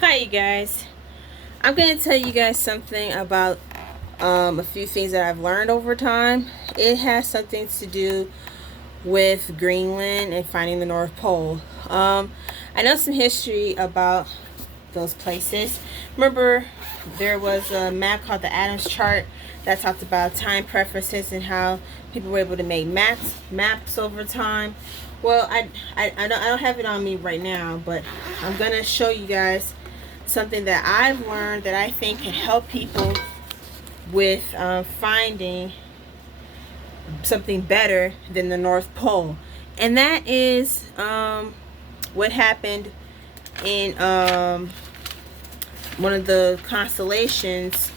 Hi, you guys. I'm going to tell you guys something about a few things that I've learned over time. It has something to do with Greenland and finding the North Pole. I know some history about those places. Remember, there was a map called the Adams chart that talked about time preferences and how people were able to make maps over time. Well, I don't have it on me right now, but I'm gonna show you guys something that I've learned that I think can help people with finding something better than the North Pole, and that is what happened in one of the constellations.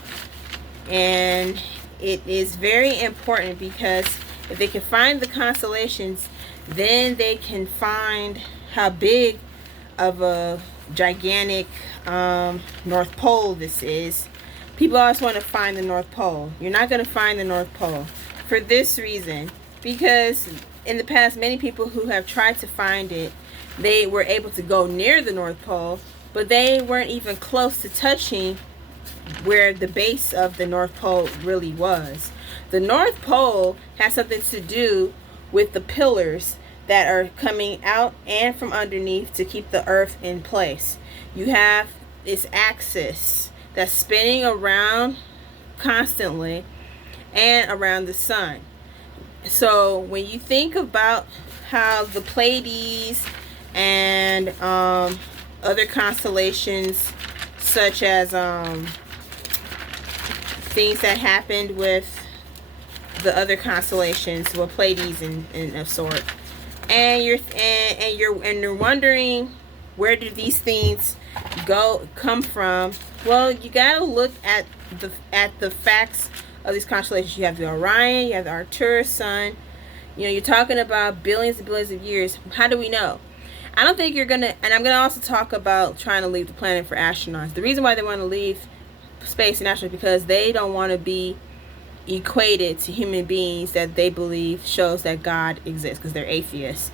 And it is very important because if they can find the constellations, then they can find how big of a gigantic North Pole this is. People always want to find the North Pole. You're not going to find the North Pole for this reason, because in the past, many people who have tried to find it, they were able to go near the North Pole, but they weren't even close to touching where the base of the North Pole really was. The North Pole has something to do with the pillars that are coming out and from underneath to keep the earth in place. You have this axis that's spinning around constantly and around the sun. So when you think about how the Pleiades and other constellations, such as things that happened with the other constellations, well, Pleiades and of sort, and you're wondering, where do these things come from? Well, you gotta look at the facts of these constellations. You have the Orion, you have the Arcturus sun. You're talking about billions and billions of years. How do we know? I don't think you're gonna, and I'm gonna also talk about trying to leave the planet for astronauts. The reason why they want to leave space and astronauts is because they don't want to be equated to human beings that they believe shows that God exists, because they're atheists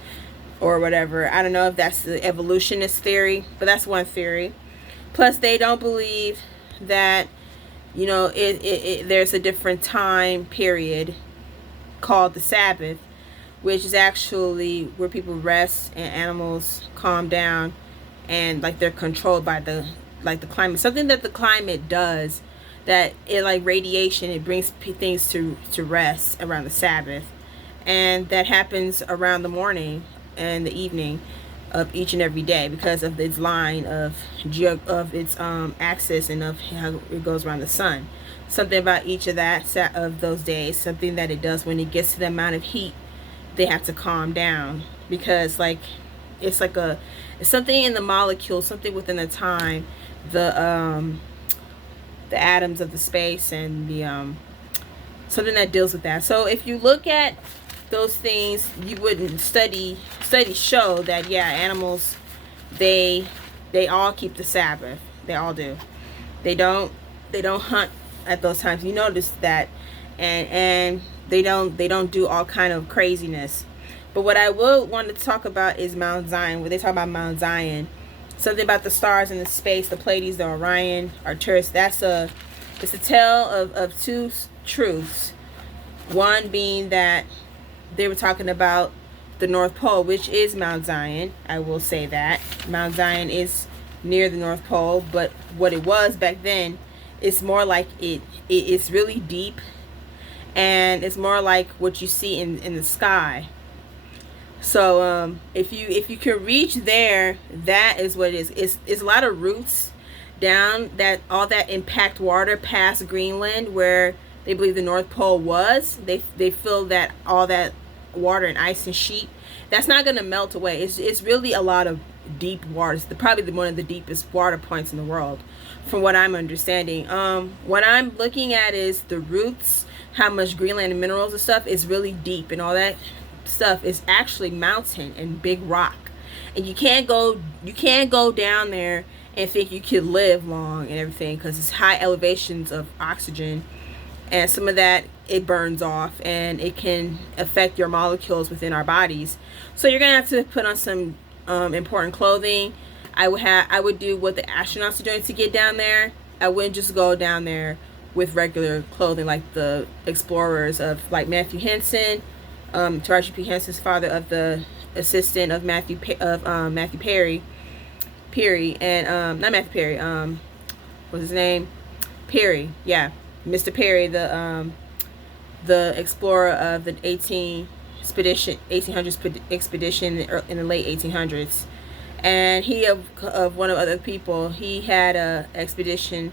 or whatever. I don't know if that's the evolutionist theory, but that's one theory. Plus, they don't believe that there's a different time period called the Sabbath, which is actually where people rest and animals calm down, and like they're controlled by the climate. Something that the climate does, that it, like radiation, it brings things to rest around the Sabbath, and that happens around the morning and the evening of each and every day because of its line of its axis and of how it goes around the sun. Something about each of those days, something that it does when it gets to the amount of heat, they have to calm down, because it's something in the molecule, something within the time, the atoms of the space, and the something that deals with that. So if you look at those things, you wouldn't studies show that, yeah, animals, they all keep the Sabbath. They all do. They don't hunt at those times. You notice that, and they don't do all kind of craziness. But what I will want to talk about is Mount Zion. When they talk about Mount Zion, something about the stars in the space, the Pleiades, the Orion, Arcturus. It's a tale of two truths. One being that they were talking about the North Pole, which is Mount Zion. I will say that Mount Zion is near the North Pole, but what it was back then, it's more like it's really deep, and it's more like what you see in the sky. So if you can reach there, that is what it is. It's a lot of roots down that all that impact water past Greenland, where they believe the North Pole was. They feel that all that water and ice and sheet, that's not going to melt away. It's really a lot of deep water. It's probably one of the deepest water points in the world, from what I'm understanding. What I'm looking at is the roots, how much Greenland and minerals and stuff is really deep, and all that stuff is actually mountain and big rock, and you can't go down there and think you could live long and everything, because it's high elevations of oxygen, and some of that, it burns off, and it can affect your molecules within our bodies. So you're gonna have to put on some important clothing. I would do what the astronauts are doing to get down there. I wouldn't just go down there with regular clothing like the explorers of like Matthew Henson, Taraji P. Henson's father, of the assistant of Matthew Perry, and not Matthew Perry, what's his name? Perry, yeah, Mr. Perry, the explorer of the 1800s expedition in the late 1800s, and he of one of other people. He had a expedition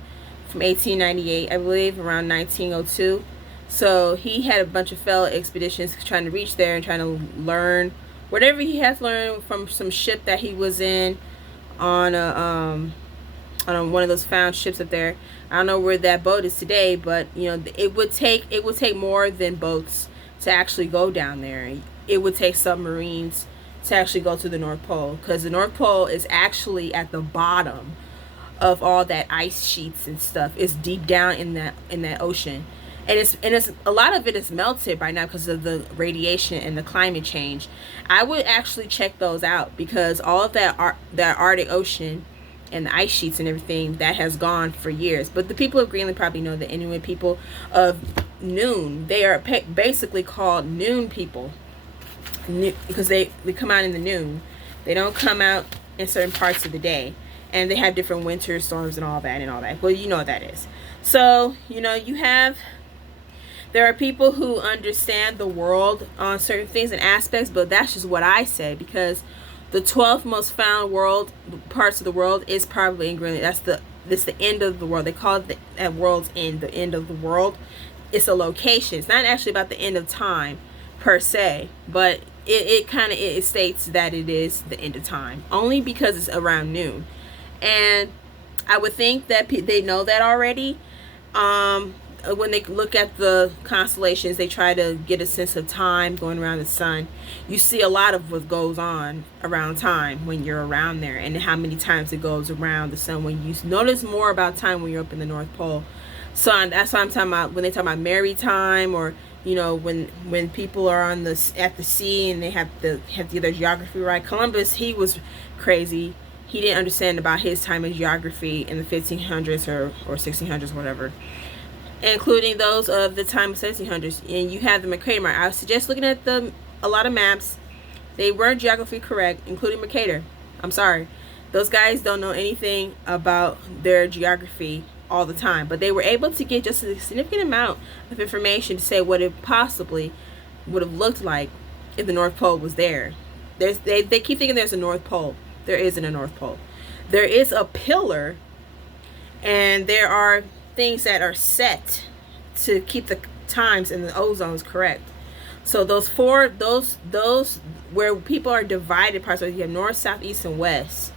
from 1898, I believe, around 1902. So he had a bunch of failed expeditions trying to reach there and trying to learn whatever he has learned from some ship that he was in on one of those found ships up there. I don't know where that boat is today, but you know, it would take more than boats to actually go down there. It would take submarines to actually go to the North Pole, because the North Pole is actually at the bottom of all that ice sheets and stuff. It's deep down in that ocean, and it's a lot of it is melted by now because of the radiation and the climate change. I would actually check those out, because all of that Arctic Ocean and the ice sheets and everything, that has gone for years. But the people of Greenland probably know, the Inuit people of noon, they are basically called noon people, because they come out in the noon. They don't come out in certain parts of the day, and they have different winter storms and all that. Well, you know what that is. So you know, there are people who understand the world on certain things and aspects, but that's just what I say, because the 12th most found parts of the world is probably in Greenland. That's the end of the world. They call it at world's end, the end of the world. It's a location. It's not actually about the end of time per se, but it states that it is the end of time, only because it's around noon. And I would think that they know that already. When they look at the constellations, they try to get a sense of time going around the sun. You see a lot of what goes on around time when you're around there, and how many times it goes around the sun. When you notice more about time when you're up in the North Pole. So that's what I'm talking about when they talk about merry time, or you know, when people are at the sea and they have to get their geography right. Columbus, he was crazy. He didn't understand about his time of geography in the 1500s or 1600s, whatever, including those of the time of 1700s. And you have the Mercator mark. I suggest looking at a lot of maps. They weren't geography correct, including Mercator. I'm sorry. Those guys don't know anything about their geography all the time, but they were able to get just a significant amount of information to say what it possibly would have looked like if the North Pole was there. They keep thinking there's a North Pole. There isn't a North Pole. There is a pillar, and there are things that are set to keep the times and the ozones correct. So those where people are divided parts, so you have north, south, east, and west,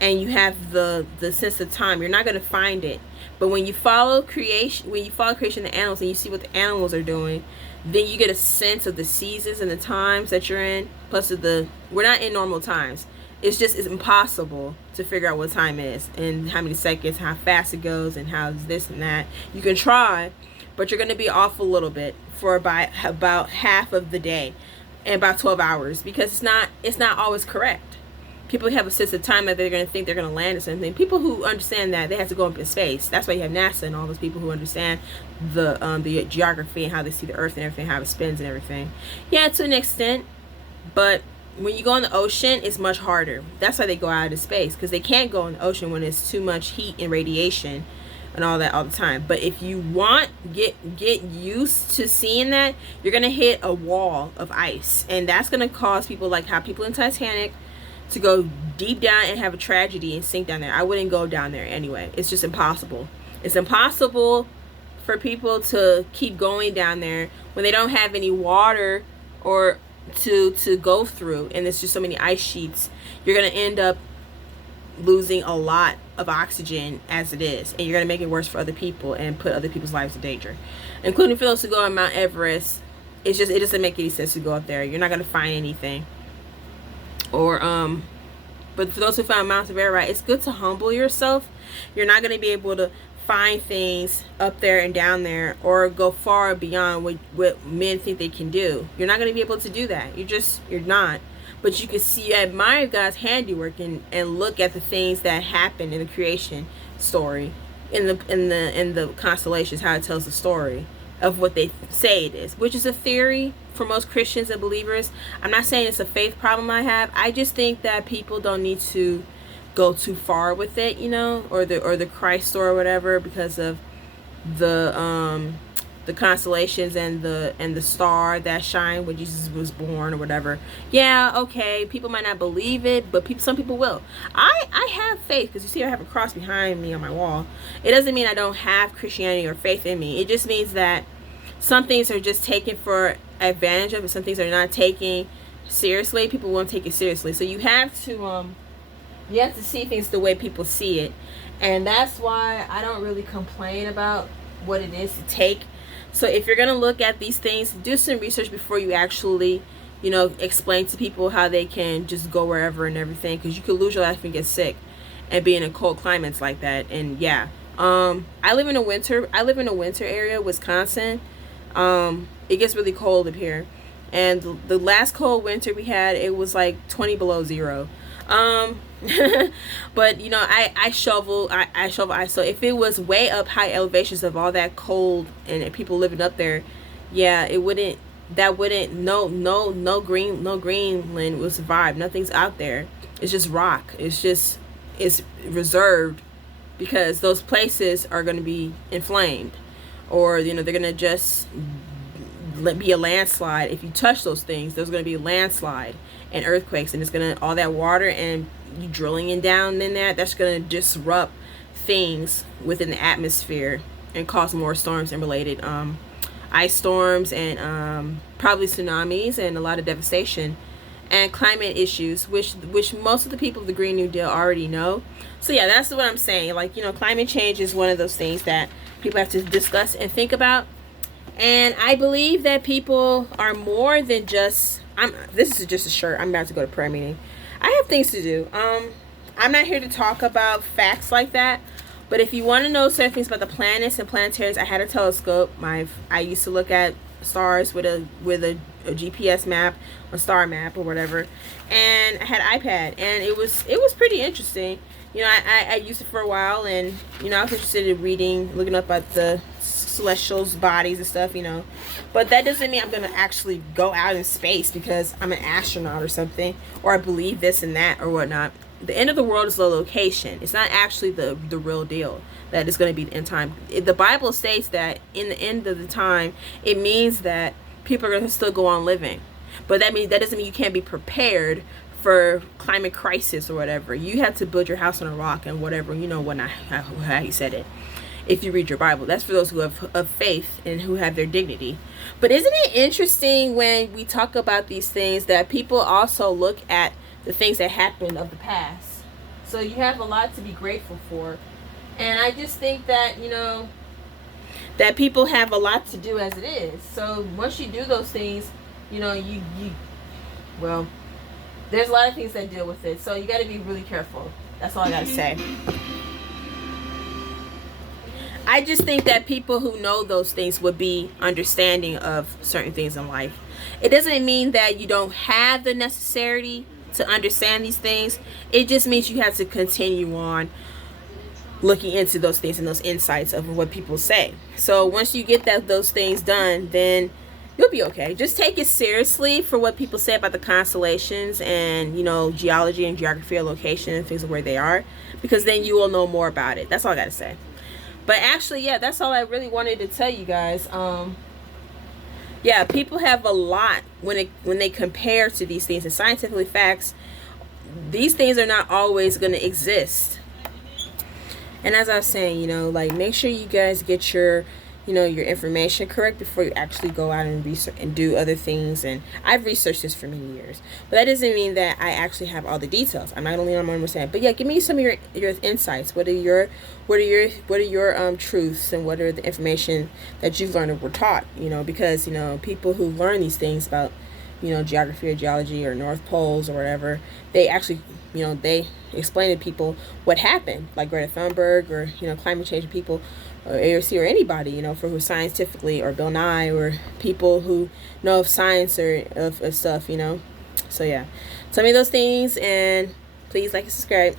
and you have the sense of time. You're not going to find it, but when you follow creation, the animals, and you see what the animals are doing, then you get a sense of the seasons and the times that you're in. Plus, we're not in normal times. It's impossible to figure out what time it is and how many seconds, how fast it goes, and how this and that. You can try, but you're going to be off a little bit for about half of the day and about 12 hours, because it's not always correct. People have a sense of time that they're going to think they're going to land or something. People who understand that, they have to go up in space. That's why you have NASA and all those people who understand the geography and how they see the Earth and everything, how it spins and everything. Yeah, to an extent, but when you go in the ocean, it's much harder. That's why they go out into space, because they can't go in the ocean when it's too much heat and radiation and all that all the time. But if you get used to seeing that, you're gonna hit a wall of ice, and that's gonna cause people, like how people in Titanic, to go deep down and have a tragedy and sink down there. I wouldn't go down there anyway. It's just impossible. It's impossible for people to keep going down there when they don't have any water or to go through, and there's just so many ice sheets. You're gonna end up losing a lot of oxygen as it is, and you're gonna make it worse for other people and put other people's lives in danger, including for those who go on Mount Everest. It doesn't make any sense to go up there. You're not gonna find anything. Or but for those who found Mount Everest, it's good to humble yourself. You're not gonna be able to find things up there and down there, or go far beyond what men think they can do. You're not going to be able to do that. You're not. but you can see, admire God's handiwork, and look at the things that happen in the creation story, in the constellations, how it tells the story of what they say it is, which is a theory for most Christians and believers. I'm not saying it's a faith problem I have. I just think that people don't need to go too far with it, or the Christ story or whatever, because of the constellations and the star that shined when Jesus was born or whatever. Yeah, okay, people might not believe it, but some people will. I have faith, because you see I have a cross behind me on my wall. It doesn't mean I don't have Christianity or faith in me. It just means that some things are just taken for advantage of, and some things are not taken seriously. People won't take it seriously. So you have to see things the way people see it. And that's why I don't really complain about what it is to take. So if you're going to look at these things, do some research before you actually, explain to people how they can just go wherever and everything, because you could lose your life and get sick and be in cold climates like that. And yeah, I live in a winter area, Wisconsin. It gets really cold up here, and the last cold winter we had, it was like 20 below zero. But I shovel ice. So if it was way up high elevations of all that cold and people living up there, yeah, no Greenland will survive. Nothing's out there. It's just rock. It's reserved, because those places are going to be inflamed, or they're going to just be a landslide. If you touch those things, there's going to be a landslide and earthquakes, and it's going to, all that water and you drilling it down in that's going to disrupt things within the atmosphere and cause more storms and related ice storms, and probably tsunamis, and a lot of devastation and climate issues, which most of the people of the Green New Deal already know. So yeah, that's what I'm saying. Like, climate change is one of those things that people have to discuss and think about. And I believe that people are more than just, this is just a shirt. I'm about to go to prayer meeting. I have things to do. I'm not here to talk about facts like that. But if you want to know certain things about the planets and planetaries, I had a telescope. I used to look at stars with a GPS map, a star map or whatever. And I had an iPad, and it was pretty interesting. I used it for a while, and I was interested in looking up at the celestial bodies and stuff, but that doesn't mean I'm gonna actually go out in space because I'm an astronaut or something, or I believe this and that or whatnot. The end of the world is the location. It's not actually the real deal that is going to be the end time. The Bible states that in the end of the time, it means that people are going to still go on living, but that doesn't mean you can't be prepared for climate crisis or whatever. You have to build your house on a rock and whatever, how he said it. If you read your Bible, that's for those who have of faith and who have their dignity. But isn't it interesting when we talk about these things that people also look at the things that happened of the past? So you have a lot to be grateful for. And I just think that, that people have a lot to do as it is. So once you do those things, well, there's a lot of things that deal with it. So you got to be really careful. That's all I got to say. I just think that people who know those things would be understanding of certain things in life. It doesn't mean that you don't have the necessity to understand these things. It just means you have to continue on looking into those things and those insights of what people say. So once you get those things done, then you'll be okay. Just take it seriously for what people say about the constellations and, geology and geography of location and things of where they are, because then you will know more about it. That's all I got to say. But actually, yeah, that's all I really wanted to tell you guys. Yeah, people have a lot when they compare to these things. And scientifically facts, these things are not always going to exist. And as I was saying, make sure you guys get your your information correct before you actually go out and research and do other things. And I've researched this for many years, but that doesn't mean that I actually have all the details. I'm not only on my understanding, but yeah, give me some of your insights. What are your truths, and what are the information that you've learned or were taught? Because people who learn these things about geography or geology or North Poles or whatever, they actually they explain to people what happened, like Greta Thunberg or climate change people, or AOC, or anybody for who scientifically, or Bill Nye, or people who know of science or of stuff. So yeah, Tell me those things, and please like and subscribe.